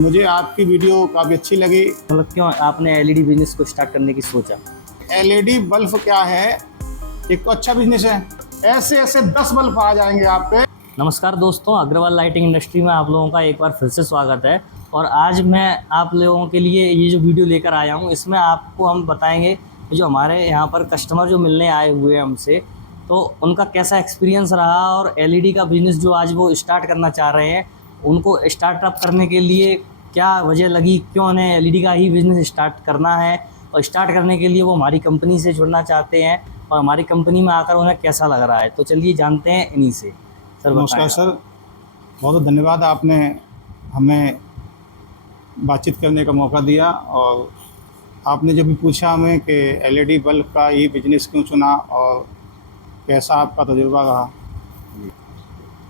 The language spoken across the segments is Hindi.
मुझे आपकी वीडियो काफ़ी अच्छी लगी। मतलब क्यों आपने एलईडी बिजनेस को स्टार्ट करने की सोचा? एलईडी बल्ब क्या है, एक तो अच्छा बिजनेस है। ऐसे ऐसे 10 बल्ब आ जाएंगे आप पे। नमस्कार दोस्तों, अग्रवाल लाइटिंग इंडस्ट्री में आप लोगों का एक बार फिर से स्वागत है। और आज मैं आप लोगों के लिए ये जो वीडियो लेकर आया हूँ, इसमें आपको हम बताएंगे जो हमारे यहाँ पर कस्टमर जो मिलने आए हुए हैं हमसे, तो उनका कैसा एक्सपीरियंस रहा और एलईडी का बिज़नेस जो आज वो स्टार्ट करना चाह रहे हैं, उनको स्टार्टअप करने के लिए क्या वजह लगी, क्यों उन्हें एलईडी का ही बिज़नेस स्टार्ट करना है, और स्टार्ट करने के लिए वो हमारी कंपनी से जुड़ना चाहते हैं और हमारी कंपनी में आकर उन्हें कैसा लग रहा है। तो चलिए जानते हैं इन्हीं से। सर नमस्कार सर, बहुत बहुत धन्यवाद, आपने हमें बातचीत करने का मौका दिया। और आपने जब भी पूछा हमें कि एलईडी बल्ब का ही बिजनेस क्यों चुना और कैसा आपका तजुर्बा रहा,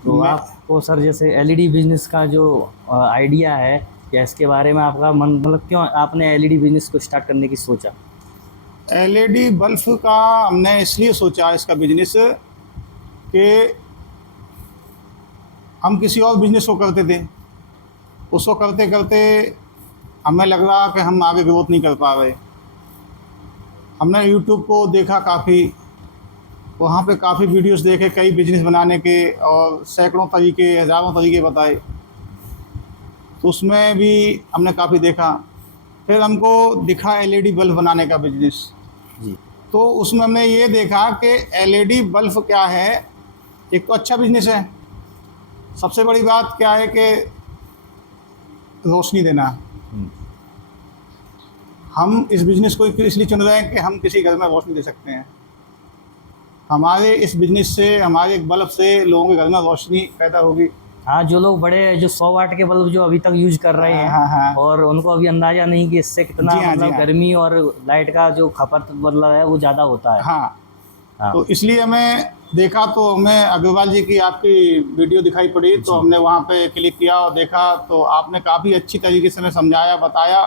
तो आपको सर जैसे एलईडी बिजनेस का जो आइडिया है या इसके बारे में आपका मन, मतलब क्यों आपने एलईडी बिजनेस को स्टार्ट करने की सोचा? एलईडी बल्ब का हमने इसलिए सोचा इसका बिजनेस कि हम किसी और बिजनेस को करते थे, उसको करते करते हमें लग रहा कि हम आगे ग्रोथ नहीं कर पा रहे। हमने यूट्यूब को देखा काफ़ी, वहाँ पे काफ़ी वीडियोस देखे कई बिजनेस बनाने के, और सैकड़ों तरीके, हज़ारों तरीके बताए, तो उसमें भी हमने काफ़ी देखा। फिर हमको दिखा एलईडी बल्ब बनाने का बिजनेस, जी। तो उसमें हमने ये देखा कि एलईडी बल्ब क्या है, एक तो अच्छा बिजनेस है। सबसे बड़ी बात क्या है कि रोशनी देना। हम इस बिज़नेस को इसलिए चुन रहे हैं कि हम किसी घर में रोशनी दे सकते हैं। हमारे इस बिज़नेस से, हमारे एक बल्ब से लोगों के घर में रोशनी पैदा होगी। हाँ, जो लोग बड़े जो 100 वाट के बल्ब जो अभी तक यूज कर रहे हैं, हाँ। और उनको अभी अंदाजा नहीं कि इससे कितना जी हाँ, मतलब जी हाँ। गर्मी और लाइट का जो खपत मतलब है वो ज़्यादा होता है। हाँ, हाँ। तो इसलिए हमें देखा, तो हमें अग्रवाल जी की आपकी वीडियो दिखाई पड़ी, तो हमने वहाँ पे क्लिक किया और देखा, तो आपने काफ़ी अच्छी तरीके से हमें समझाया, बताया।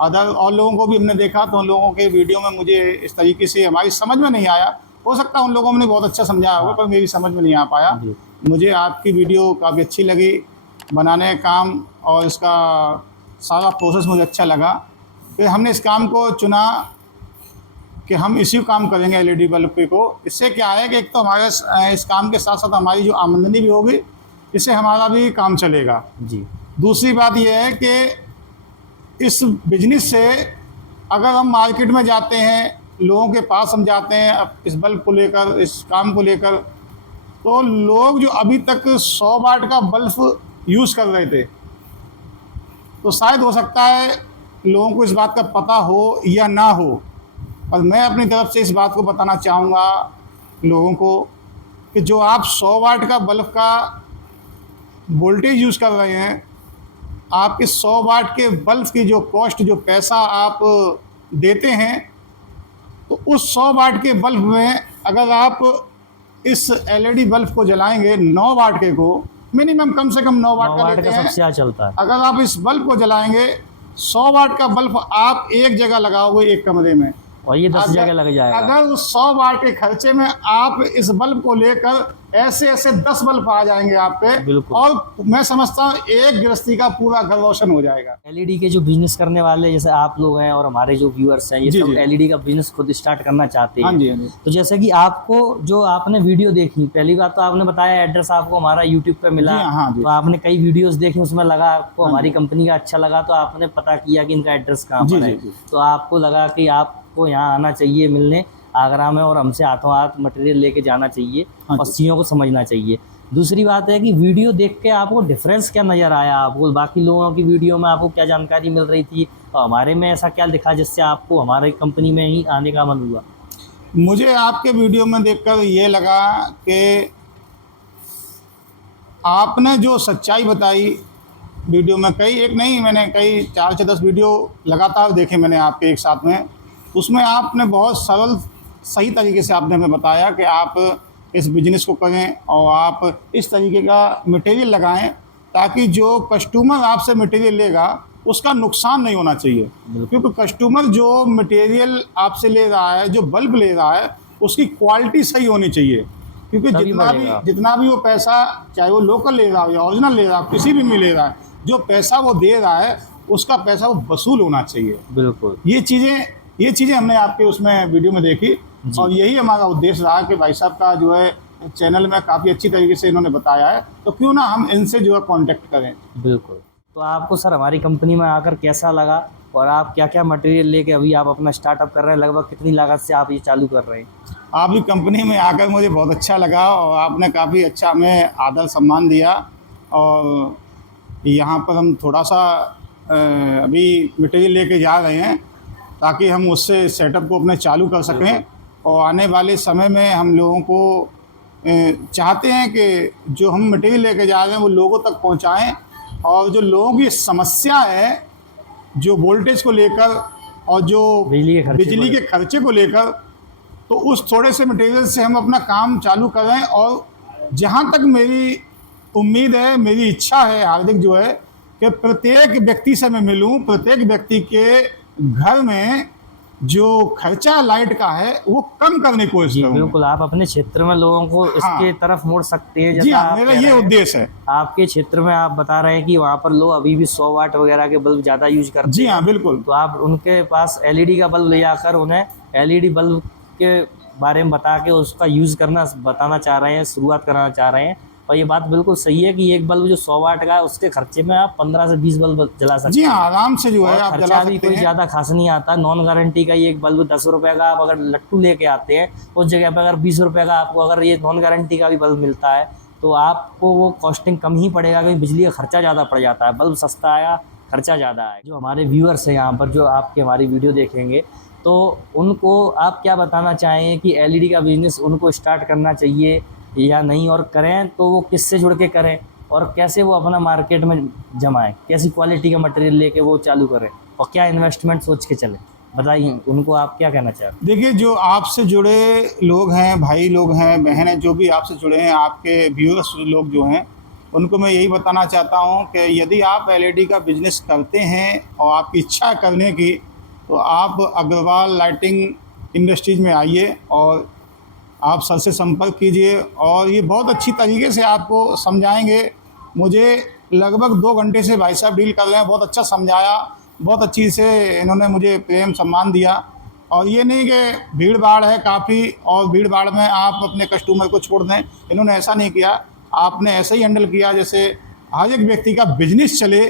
अदर और लोगों को भी हमने देखा, तो उन लोगों के वीडियो में मुझे इस तरीके से हमारी समझ में नहीं आया। हो सकता है उन लोगों ने बहुत अच्छा समझाया होगा, पर मेरी समझ में नहीं आ पाया। मुझे आपकी वीडियो काफ़ी अच्छी लगी, बनाने का काम और इसका सारा प्रोसेस मुझे अच्छा लगा। फिर हमने इस काम को चुना कि हम इसी काम करेंगे एलईडी बल्ब को। इससे क्या है कि एक तो हमारे इस काम के साथ साथ हमारी जो आमदनी भी होगी, इससे हमारा भी काम चलेगा। जी। दूसरी बात यह है कि इस बिजनेस से अगर हम मार्केट में जाते हैं, लोगों के पास हम जाते हैं अब इस बल्ब को लेकर, इस काम को लेकर, तो लोग जो अभी तक 100 वाट का बल्ब यूज़ कर रहे थे, तो शायद हो सकता है लोगों को इस बात का पता हो या ना हो, और मैं अपनी तरफ से इस बात को बताना चाहूँगा लोगों को कि जो आप 100 वाट का बल्ब का वोल्टेज यूज़ कर रहे हैं, आप इस 100 वाट के बल्ब की जो कॉस्ट, जो पैसा आप देते हैं, तो उस 100 वाट के बल्ब में अगर आप इस एलईडी बल्ब को जलाएंगे, 9 वाट के को, मिनिमम कम से कम 9 वाट का देते हैं, सबसे ज़्यादा चलता है। अगर आप इस बल्ब को जलाएंगे, 100 वाट का बल्ब आप एक जगह लगाओगे एक कमरे में, और ये 10 जगह लग जाएगा। अगर उस 100 वाट के खर्चे में आप इस बल्ब को लेकर ऐसे ऐसे 10 बल्ब आ जाएंगे आप पे, बिल्कुल। और मैं समझता हूँ एक गृहस्थी का पूरा घर रोशन हो जाएगा। एलईडी के जो बिजनेस करने वाले जैसे आप लोग हैं और हमारे जो व्यूअर्स हैं, ये सब एलईडी का बिजनेस खुद स्टार्ट करना चाहते हैं। हाँ जी, हाँ जी। तो जैसे कि आपको जो आपने वीडियो देखी, पहली बात तो आपने बताया एड्रेस आपको हमारा यूट्यूब पे मिला। हाँ जी। तो आपने कई वीडियोस देखी, उसमें लगा आपको हमारी कंपनी का अच्छा लगा, तो आपने पता किया कि इनका एड्रेस कहाँ पर है। तो आपको लगा कि आपको यहाँ आना चाहिए मिलने आगरा में, और हमसे हाथों हाथ मटेरियल लेके जाना चाहिए और चीज़ों को समझना चाहिए। दूसरी बात है कि वीडियो देख के आपको डिफरेंस क्या नज़र आया, आपको बाकी लोगों की वीडियो में आपको क्या जानकारी मिल रही थी और हमारे में ऐसा क्या दिखा जिससे आपको हमारी कंपनी में ही आने का मन हुआ? मुझे आपके वीडियो में देखकर ये लगा कि आपने जो सच्चाई बताई वीडियो में, कई एक नहीं, मैंने कई 4 से 10 वीडियो लगातार देखे मैंने आपके एक साथ में, उसमें आपने बहुत सरल सही तरीके से आपने हमें बताया कि आप इस बिज़नेस को करें और आप इस तरीके का मटेरियल लगाएं ताकि जो कस्टमर आपसे मटेरियल लेगा उसका नुकसान नहीं होना चाहिए। क्योंकि कस्टमर जो मटेरियल आपसे ले रहा है, जो बल्ब ले रहा है, उसकी क्वालिटी सही होनी चाहिए। क्योंकि जितना भी वो पैसा, चाहे वो लोकल ले रहा हो या ओरिजिनल ले रहा हो, किसी भी में ले रहा है, जो पैसा वो दे रहा है उसका पैसा वो वसूल होना चाहिए। बिल्कुल। ये चीज़ें हमने आपके उसमें वीडियो में देखी और यही हमारा उद्देश्य रहा कि भाई साहब का जो है चैनल में काफ़ी अच्छी तरीके से इन्होंने बताया है, तो क्यों ना हम इनसे जो है कांटेक्ट करें। बिल्कुल। तो आपको सर हमारी कंपनी में आकर कैसा लगा और आप क्या क्या मटेरियल लेके अभी आप अपना स्टार्टअप कर रहे हैं, लगभग कितनी लागत से आप ये चालू कर रहे हैं? आपकी कंपनी में आकर मुझे बहुत अच्छा लगा और आपने काफ़ी अच्छा हमें आदर सम्मान दिया। और यहाँ पर हम थोड़ा सा अभी मटेरियल लेके जा रहे हैं ताकि हम उससे सेटअप को अपने चालू कर सकें और आने वाले समय में हम लोगों को चाहते हैं कि जो हम मटेरियल लेके जा रहे हैं वो लोगों तक पहुंचाएं और जो लोगों की समस्या है जो वोल्टेज को लेकर और जो बिजली के खर्चे को लेकर, तो उस थोड़े से मटेरियल से हम अपना काम चालू करें। और जहां तक मेरी उम्मीद है, मेरी इच्छा है हार्दिक जो है कि प्रत्येक व्यक्ति से मैं मिलूं, प्रत्येक व्यक्ति के घर में जो खर्चा लाइट का है वो कम करने की कोशिश करूं। बिल्कुल, आप अपने क्षेत्र में लोगों को इसके तरफ मोड़ सकते हैं। जी हाँ, मेरा ये उद्देश्य है। आपके क्षेत्र में आप बता रहे हैं कि वहाँ पर लोग अभी भी 100 वाट वगैरह के बल्ब ज़्यादा यूज करते हैं। जी हाँ, बिल्कुल। तो आप उनके पास एलईडी का बल्ब ले जाकर उन्हें एलईडी बल्ब के बारे में बता के उसका यूज़ करना बताना चाह रहे हैं, शुरुआत कराना चाह रहे हैं। और ये बात बिल्कुल सही है कि एक बल्ब जो 100 वाट का है उसके खर्चे में आप 15 से 20 बल्ब जला सकते हैं। जी हाँ, आराम से जो है आप जला सकते हैं। कोई ज़्यादा खास नहीं आता। नॉन गारंटी का ये एक बल्ब 10 रुपये का आप अगर लट्टू लेके आते हैं उस जगह पर अगर 20 रुपये का आपको अगर ये नॉन गारंटी का भी बल्ब मिलता है तो आपको वो कॉस्टिंग कम ही पड़ेगा, क्योंकि बिजली का खर्चा ज़्यादा पड़ जाता है। बल्ब सस्ता आएगा, खर्चा ज़्यादा आएगा। जो हमारे व्यूअर्स हैं यहाँ पर जो आपके हमारी वीडियो देखेंगे तो उनको आप क्या बताना चाहेंगे कि एलईडी का बिज़नेस उनको स्टार्ट करना चाहिए या नहीं, और करें तो वो किससे जुड़ के करें और कैसे वो अपना मार्केट में जमाएं, कैसी क्वालिटी का मटेरियल लेके वो चालू करें और क्या इन्वेस्टमेंट सोच के चलें, बताइए उनको आप क्या कहना चाहते हैं? देखिए, जो आपसे जुड़े लोग हैं, भाई लोग हैं, बहन हैं, जो भी आपसे जुड़े हैं, आपके व्यूअर्स लोग जो हैं, उनको मैं यही बताना चाहता हूं कि यदि आप एलईडी का बिज़नेस करते हैं और आपकी इच्छा करने की, तो आप अग्रवाल लाइटिंग इंडस्ट्रीज़ में आइए और आप सर से संपर्क कीजिए और ये बहुत अच्छी तरीके से आपको समझाएंगे। मुझे लगभग 2 घंटे से भाई साहब डील कर रहे हैं, बहुत अच्छा समझाया, बहुत अच्छी से इन्होंने मुझे प्रेम सम्मान दिया। और ये नहीं कि भीड़ भाड़ है काफ़ी और भीड़ भाड़ में आप अपने कस्टमर को छोड़ दें, इन्होंने ऐसा नहीं किया। आपने ऐसे ही हैंडल किया जैसे हर एक व्यक्ति का बिजनेस चले,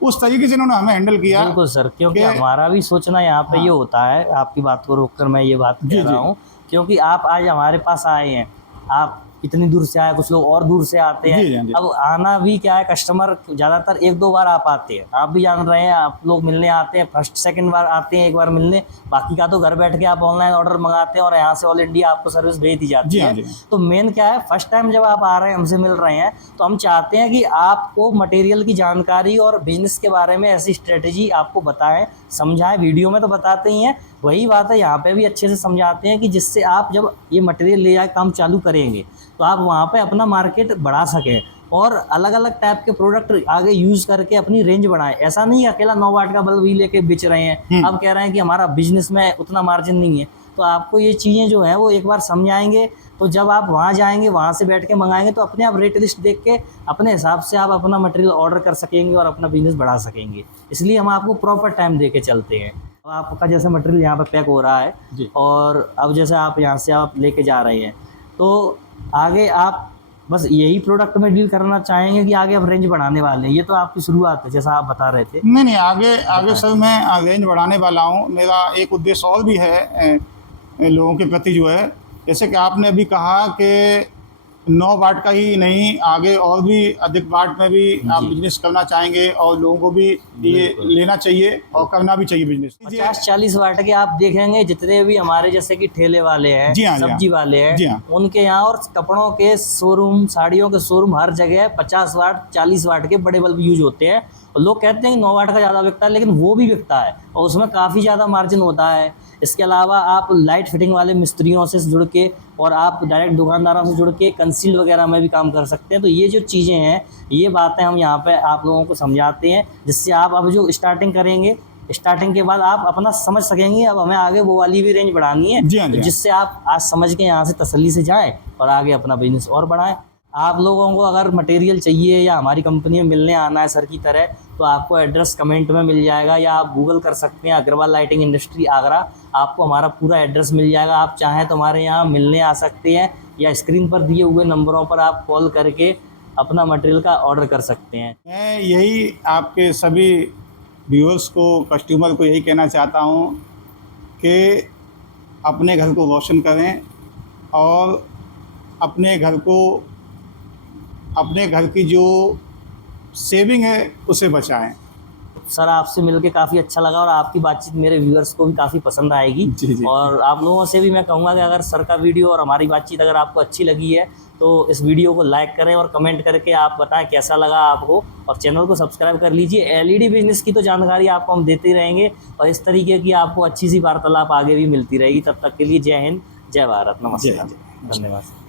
उस तरीके से इन्होंने हमें हैंडल किया। बिल्कुल सर, क्योंकि हमारा भी सोचना यहाँ पे ये होता है। आपकी बात को रोककर मैं ये बात कह रहा हूँ क्योंकि आप आज हमारे पास आए हैं, आप इतनी दूर से आए, कुछ लोग और दूर से आते हैं। अब आना भी क्या है, कस्टमर ज़्यादातर 1-2 बार आप आते हैं, आप भी जान रहे हैं। आप लोग मिलने आते हैं, फर्स्ट सेकंड बार आते हैं, एक बार मिलने, बाकी का तो घर बैठ के आप ऑनलाइन ऑर्डर मंगाते हैं और यहाँ से ऑल इंडिया आपको सर्विस भेज दी जाती है। तो मेन क्या है, फर्स्ट टाइम जब आप आ रहे हैं, हमसे मिल रहे हैं, तो हम चाहते हैं कि आपको मटेरियल की जानकारी और बिजनेस के बारे में ऐसी स्ट्रेटेजी आपको बताएं, समझाएं। वीडियो में तो बताते ही हैं, वही बात है यहाँ पे भी अच्छे से समझाते हैं कि जिससे आप जब ये मटेरियल ले जाकर काम चालू करेंगे तो आप वहाँ पे अपना मार्केट बढ़ा सकें और अलग अलग टाइप के प्रोडक्ट आगे यूज़ करके अपनी रेंज बढ़ाएं। ऐसा नहीं है अकेला 9 वाट का बल्ब ही लेके बेच रहे हैं, अब कह रहे हैं कि हमारा बिजनेस में उतना मार्जिन नहीं है। तो आपको ये चीज़ें जो है वो एक बार समझाएंगे, तो जब आप वहाँ जाएंगे, वहाँ से बैठ के मंगाएंगे तो अपने आप रेट लिस्ट देख के अपने हिसाब से आप अपना मटेरियल ऑर्डर कर सकेंगे और अपना बिजनेस बढ़ा सकेंगे। इसलिए हम आपको प्रॉपर टाइम दे के चलते हैं। अब आपका जैसे मटेरियल यहाँ पर पैक हो रहा है और अब जैसे आप यहाँ से आप लेके जा रहे हैं, तो आगे आप बस यही प्रोडक्ट में डील करना चाहेंगे कि आगे आप रेंज बढ़ाने वाले हैं? ये तो आपकी शुरुआत है जैसा आप बता रहे थे। नहीं, आगे सर मैं रेंज बढ़ाने वाला हूँ। मेरा एक उद्देश्य और भी है लोगों के प्रति जो है, जैसे कि आपने अभी कहा कि 9 वाट का ही नहीं, आगे और भी अधिक वाट में भी आप बिजनेस करना चाहेंगे और लोगों को भी ये लेना चाहिए और करना भी चाहिए बिजनेस। 50-40 वाट के आप देखेंगे जितने भी हमारे जैसे कि ठेले वाले हैं, सब्जी वाले हैं, उनके यहाँ और कपड़ों के शोरूम, साड़ियों के शोरूम, हर जगह 50 वाट 40 वाट के बड़े बल्ब यूज होते हैं। और लोग कहते हैं कि 9 वाट का ज़्यादा बिकता है, लेकिन वो भी बिकता है और उसमें काफ़ी ज़्यादा मार्जिन होता है। इसके अलावा आप लाइट फिटिंग वाले मिस्त्रियों से जुड़ के और आप डायरेक्ट दुकानदारों से जुड़ के कंसील वगैरह में भी काम कर सकते हैं। तो ये जो चीज़ें हैं, ये बातें हम यहाँ पे आप लोगों को समझाते हैं, जिससे आप अब जो स्टार्टिंग करेंगे, स्टार्टिंग के बाद आप अपना समझ सकेंगे अब हमें आगे वो वाली भी रेंज बढ़ानी है, जिससे आप आज समझ के यहाँ से तसल्ली से जाएँ और आगे अपना बिजनेस और बढ़ाएँ। आप लोगों को अगर मटेरियल चाहिए या हमारी कंपनी में मिलने आना है सर की तरह, तो आपको एड्रेस कमेंट में मिल जाएगा, या आप गूगल कर सकते हैं अग्रवाल लाइटिंग इंडस्ट्री आगरा, आपको हमारा पूरा एड्रेस मिल जाएगा। आप चाहें तो हमारे यहाँ मिलने आ सकते हैं, या स्क्रीन पर दिए हुए नंबरों पर आप कॉल करके अपना मटेरियल का ऑर्डर कर सकते हैं। मैं यही आपके सभी व्यूअर्स को, कस्टमर को यही कहना चाहता हूँ कि अपने घर को रोशन करें और अपने घर की जो सेविंग है उसे बचाएं। सर आपसे मिलके काफ़ी अच्छा लगा और आपकी बातचीत मेरे व्यूअर्स को भी काफ़ी पसंद आएगी। जी। और आप लोगों से भी मैं कहूँगा कि अगर सर का वीडियो और हमारी बातचीत अगर आपको अच्छी लगी है तो इस वीडियो को लाइक करें और कमेंट करके आप बताएं कैसा लगा आपको, और चैनल को सब्सक्राइब कर लीजिए। एलईडी बिजनेस की तो जानकारी आपको हम देते रहेंगे और इस तरीके की आपको अच्छी सी वार्तालाप आगे भी मिलती रहेगी। तब तक के लिए जय हिंद, जय भारत, नमस्कार, धन्यवाद।